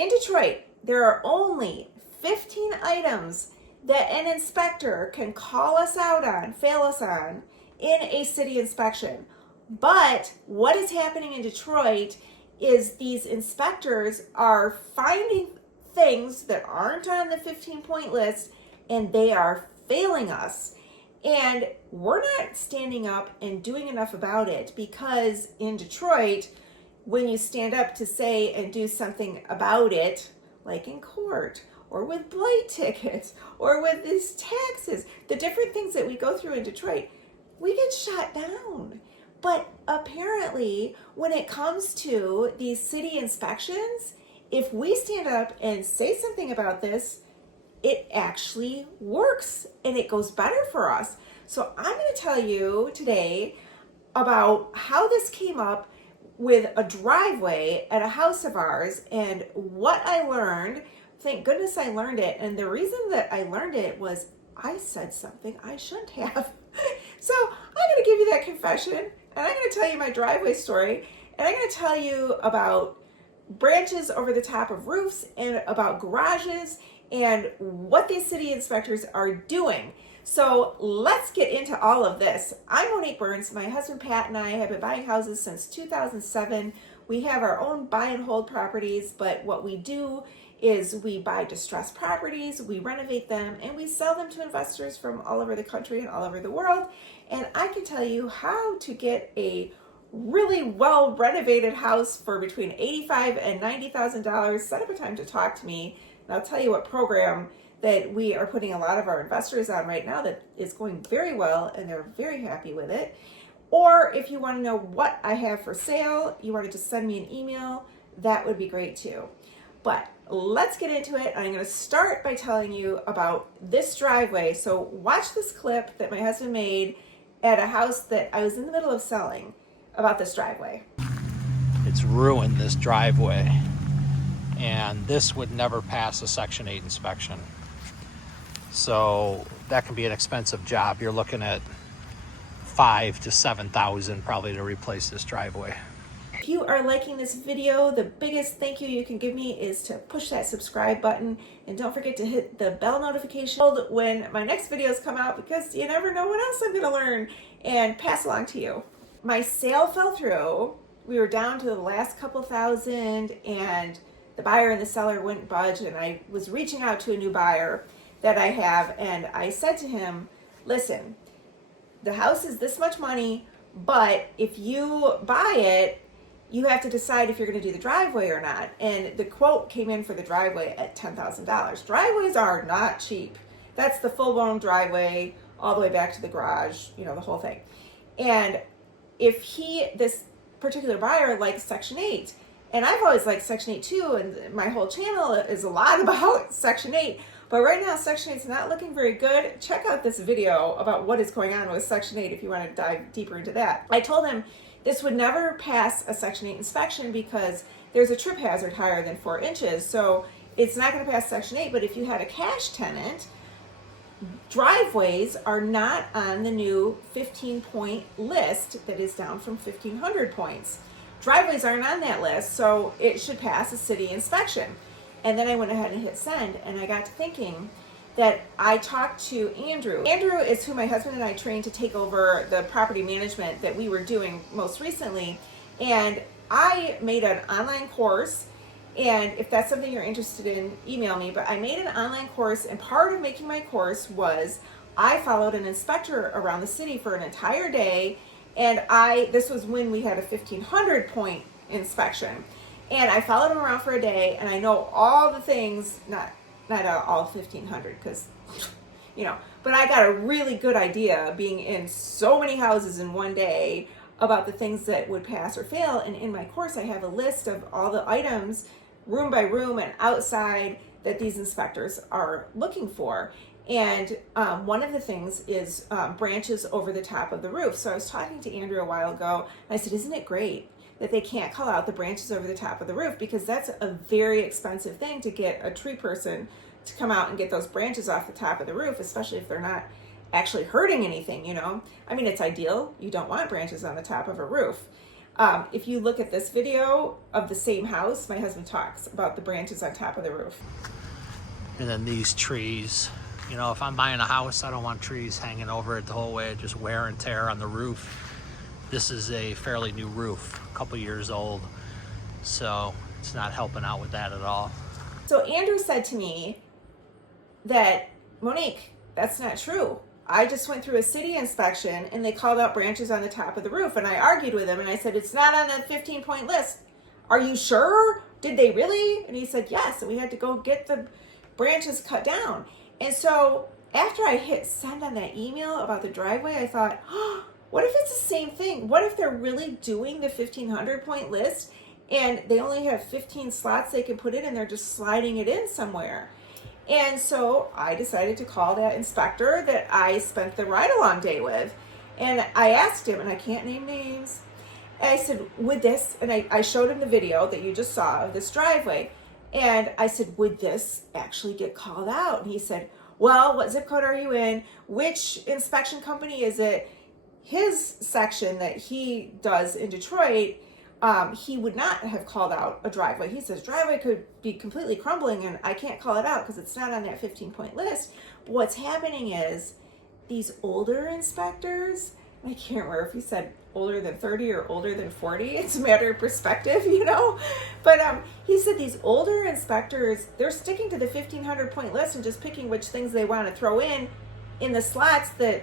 In Detroit, there are only 15 items that an inspector can call us out on, fail us on, in a city inspection. But what is happening in Detroit is these inspectors are finding things that aren't on the 15-point list, and they are failing us. And we're not standing up and doing enough about it, because in Detroit, when you stand up to say and do something about it, like in court or with blight tickets or with these taxes, the different things that we go through in Detroit, we get shot down. But apparently, when it comes to these city inspections, if we stand up and say something about this, it actually works and it goes better for us. So I'm going to tell you today about how this came up with a driveway at a house of ours and what I learned. Thank goodness I learned it. And the reason that I learned it was I said something I shouldn't have. So I'm going to give you that confession, and I'm going to tell you my driveway story, and I'm going to tell you about branches over the top of roofs and about garages and what these city inspectors are doing. So let's get into all of this. I'm Monique Burns. My husband Pat and I have been buying houses since 2007. We have our own buy and hold properties, but what we do is we buy distressed properties, we renovate them, and we sell them to investors from all over the country and all over the world. And I can tell you how to get a really well renovated house for between $85,000 and $90,000. Set up a time to talk to me, and I'll tell you what program that we are putting a lot of our investors on right now that is going very well, and they're very happy with it. Or if you want to know what I have for sale, you want to just send me an email, that would be great too. But let's get into it. I'm going to start by telling you about this driveway. So watch this clip that my husband made at a house that I was in the middle of selling about this driveway. It's ruined, this driveway, and this would never pass a Section 8 inspection. So that can be an expensive job. You're looking at $5,000 to $7,000 probably to replace this driveway. If you are liking this video, the biggest thank you can give me is to push that subscribe button, and don't forget to hit the bell notification when my next videos come out, because you never know what else I'm going to learn and pass along to you. My sale fell through. We were down to the last couple thousand, and the buyer and the seller wouldn't budge, and I was reaching out to a new buyer that I have, and I said to him, listen, the house is this much money, but if you buy it, you have to decide if you're going to do the driveway or not. And the quote came in for the driveway at $10,000. Driveways are not cheap. That's the full-blown driveway all the way back to the garage, you know, the whole thing. And if this particular buyer likes Section 8, and I've always liked Section 8 too, and my whole channel is a lot about Section 8, but right now Section 8 is not looking very good. Check out this video about what is going on with Section 8 if you want to dive deeper into that. I told him this would never pass a Section 8 inspection because there's a trip hazard higher than 4 inches, so it's not going to pass Section 8. But if you had a cash tenant, driveways are not on the new 15-point list that is down from 1,500 points. Driveways aren't on that list, so it should pass a city inspection. And then I went ahead and hit send, and I got to thinking that I talked to Andrew. Andrew is who my husband and I trained to take over the property management that we were doing most recently. And I made an online course, and if that's something you're interested in, email me. But I made an online course, and part of making my course was I followed an inspector around the city for an entire day, and this was when we had a 1,500 point inspection. And I followed him around for a day, and I know all the things, not all 1,500, because, you know, but I got a really good idea being in so many houses in one day about the things that would pass or fail. And in my course, I have a list of all the items, room by room and outside, that these inspectors are looking for. And one of the things is branches over the top of the roof. So I was talking to Andrew a while ago, and I said, isn't it great that they can't call out the branches over the top of the roof, because that's a very expensive thing to get a tree person to come out and get those branches off the top of the roof, especially if they're not actually hurting anything, you know. I mean, it's ideal. You don't want branches on the top of a roof. If you look at this video of the same house, my husband talks about the branches on top of the roof. And then these trees, you know, if I'm buying a house, I don't want trees hanging over it the whole way, just wear and tear on the roof. This is a fairly new roof, a couple years old, so it's not helping out with that at all. So Andrew said to me that, Monique, that's not true. I just went through a city inspection and they called out branches on the top of the roof. And I argued with him and I said, it's not on the 15-point list. Are you sure? Did they really? And he said, yes. And we had to go get the branches cut down. And so after I hit send on that email about the driveway, I thought, oh, what if it's the same thing? What if they're really doing the 1,500-point list and they only have 15 slots they can put in and they're just sliding it in somewhere? And so I decided to call that inspector that I spent the ride-along day with. And I asked him, and I can't name names, and I said, would this, and I showed him the video that you just saw of this driveway. And I said, would this actually get called out? And he said, well, what zip code are you in? Which inspection company is it? His section that he does in Detroit, he would not have called out a driveway. He says driveway could be completely crumbling and I can't call it out because it's not on that 15-point list. But what's happening is these older inspectors, I can't remember if he said older than 30 or older than 40. It's a matter of perspective, you know. But he said these older inspectors, they're sticking to the 1,500-point list and just picking which things they want to throw in the slots that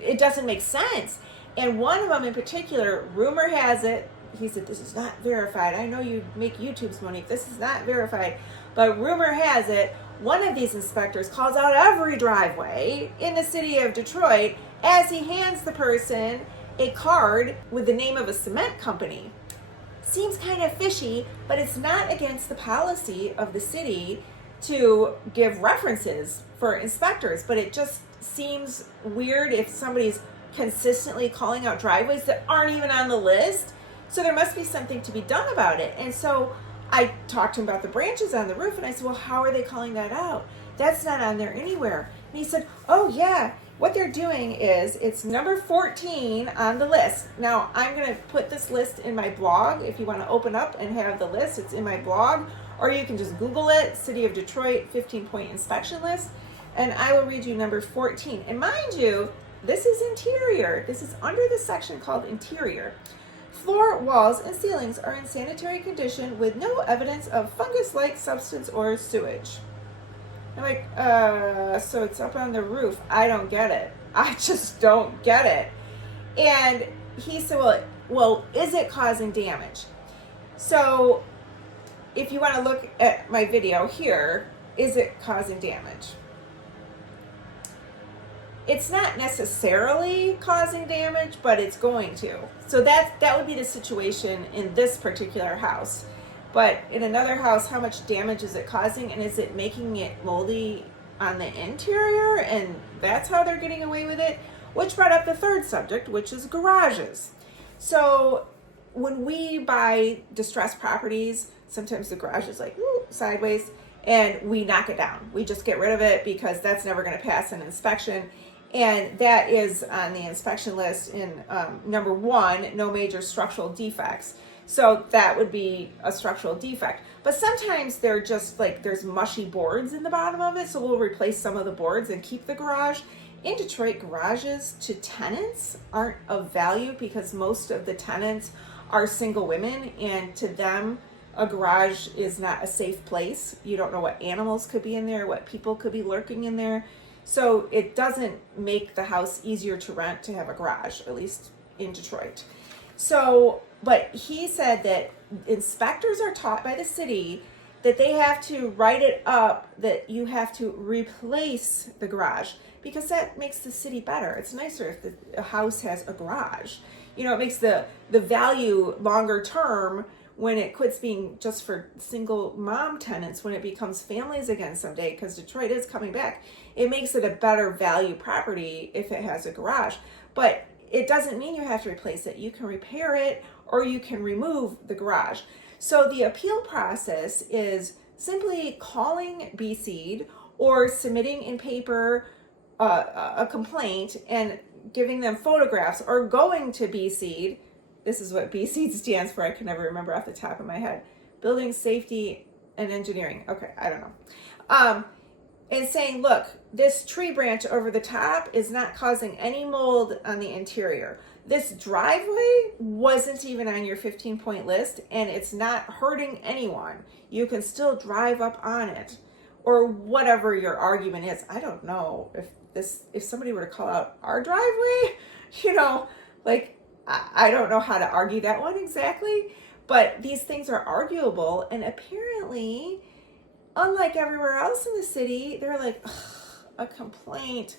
it doesn't make sense. And one of them in particular, rumor has it, he said, this is not verified. I know you make YouTubes, Monique. This is not verified. But rumor has it, one of these inspectors calls out every driveway in the city of Detroit as he hands the person a card with the name of a cement company. Seems kind of fishy, but it's not against the policy of the city to give references for inspectors. But it just seems weird if somebody's consistently calling out driveways that aren't even on the list. So there must be something to be done about it. And so I talked to him about the branches on the roof and I said, well, how are they calling that out? That's not on there anywhere. And he said, oh yeah, what they're doing is it's number 14 on the list. Now I'm going to put this list in my blog. If you want to open up and have the list, it's in my blog, or you can just Google it, City of Detroit 15-point inspection list, and I will read you number 14. And mind you, this is interior. This is under the section called interior. Floor, walls, and ceilings are in sanitary condition with no evidence of fungus-like substance or sewage. I'm like, so it's up on the roof. I don't get it. I just don't get it. And he said, well, is it causing damage? So if you want to look at my video here, is it causing damage? It's not necessarily causing damage, but it's going to. So that would be the situation in this particular house. But in another house, how much damage is it causing? And is it making it moldy on the interior? And that's how they're getting away with it? Which brought up the third subject, which is garages. So when we buy distressed properties, sometimes the garage is like sideways and we knock it down. We just get rid of it because that's never going to pass an inspection. And that is on the inspection list in number 1, no major structural defects. So that would be a structural defect. But sometimes they're just like, there's mushy boards in the bottom of it. So we'll replace some of the boards and keep the garage. In Detroit, garages to tenants aren't of value because most of the tenants are single women. And to them, a garage is not a safe place. You don't know what animals could be in there, what people could be lurking in there. So it doesn't make the house easier to rent to have a garage, at least in Detroit. So, but he said that inspectors are taught by the city that they have to write it up that you have to replace the garage because that makes the city better. It's nicer if the house has a garage. You know, it makes the value longer term when it quits being just for single mom tenants, when it becomes families again someday, because Detroit is coming back. It makes it a better value property if it has a garage. But it doesn't mean you have to replace it. You can repair it or you can remove the garage. So the appeal process is simply calling BSeed or submitting in paper a complaint and giving them photographs or going to BSeed. this is what BSEED stands for. I can never remember off the top of my head. Building Safety and Engineering. Okay, I don't know. And saying, look, this tree branch over the top is not causing any mold on the interior. This driveway wasn't even on your 15-point list, and it's not hurting anyone. You can still drive up on it, or whatever your argument is. I don't know if somebody were to call out our driveway, like I don't know how to argue that one exactly, but these things are arguable, and apparently, unlike everywhere else in the city, they're like, a complaint,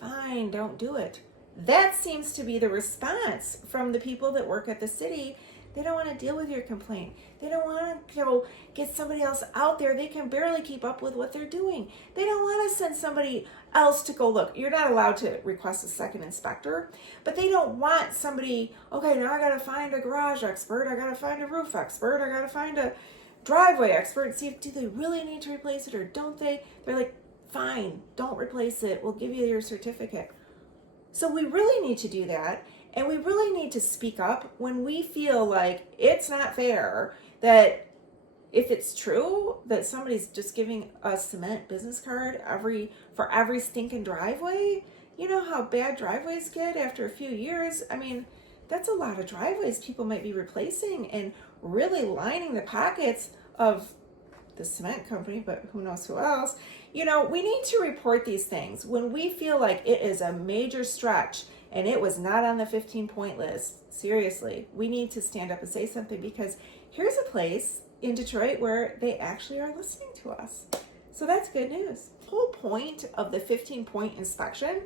fine, don't do it. That seems to be the response from the people that work at the city. They don't want to deal with your complaint. They don't want to go get somebody else out there. They can barely keep up with what they're doing. They don't want to send somebody else to go look. You're not allowed to request a second inspector, but they don't want somebody, okay, now I got to find a garage expert. I got to find a roof expert. I got to find a driveway expert, see if do they really need to replace it or don't they. They're like, fine, don't replace it. We'll give you your certificate. So we really need to do that. And we really need to speak up when we feel like it's not fair that if it's true that somebody's just giving a cement business card for every stinking driveway. You know how bad driveways get after a few years? I mean, that's a lot of driveways people might be replacing and really lining the pockets of the cement company, but who knows who else. We need to report these things when we feel like it is a major stretch and it was not on the 15-point list. Seriously, we need to stand up and say something, because here's a place in Detroit where they actually are listening to us. So that's good news. The whole point of the 15-point inspection,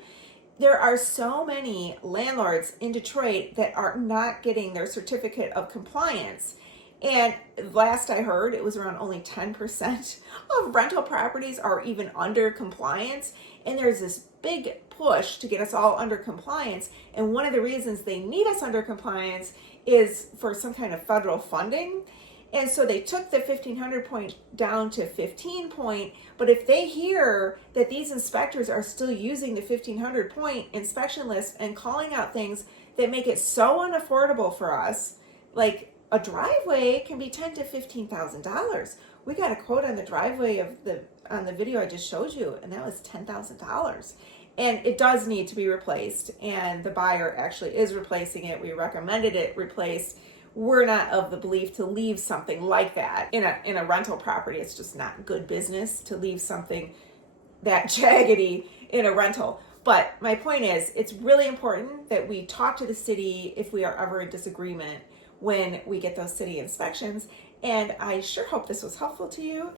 there are so many landlords in Detroit that are not getting their certificate of compliance. And last I heard, it was around only 10% of rental properties are even under compliance. And there's this big push to get us all under compliance. And one of the reasons they need us under compliance is for some kind of federal funding. And so they took the 1500 point down to 15 point. But if they hear that these inspectors are still using the 1500 point inspection list and calling out things that make it so unaffordable for us, like a driveway can be $10,000 to $15,000. We got a quote on the driveway on the video I just showed you, and that was $10,000. And it does need to be replaced, and the buyer actually is replacing it. We recommended it replaced. We're not of the belief to leave something like that in a rental property. It's just not good business to leave something that jaggedy in a rental. But my point is, it's really important that we talk to the city if we are ever in disagreement when we get those city inspections. And I sure hope this was helpful to you.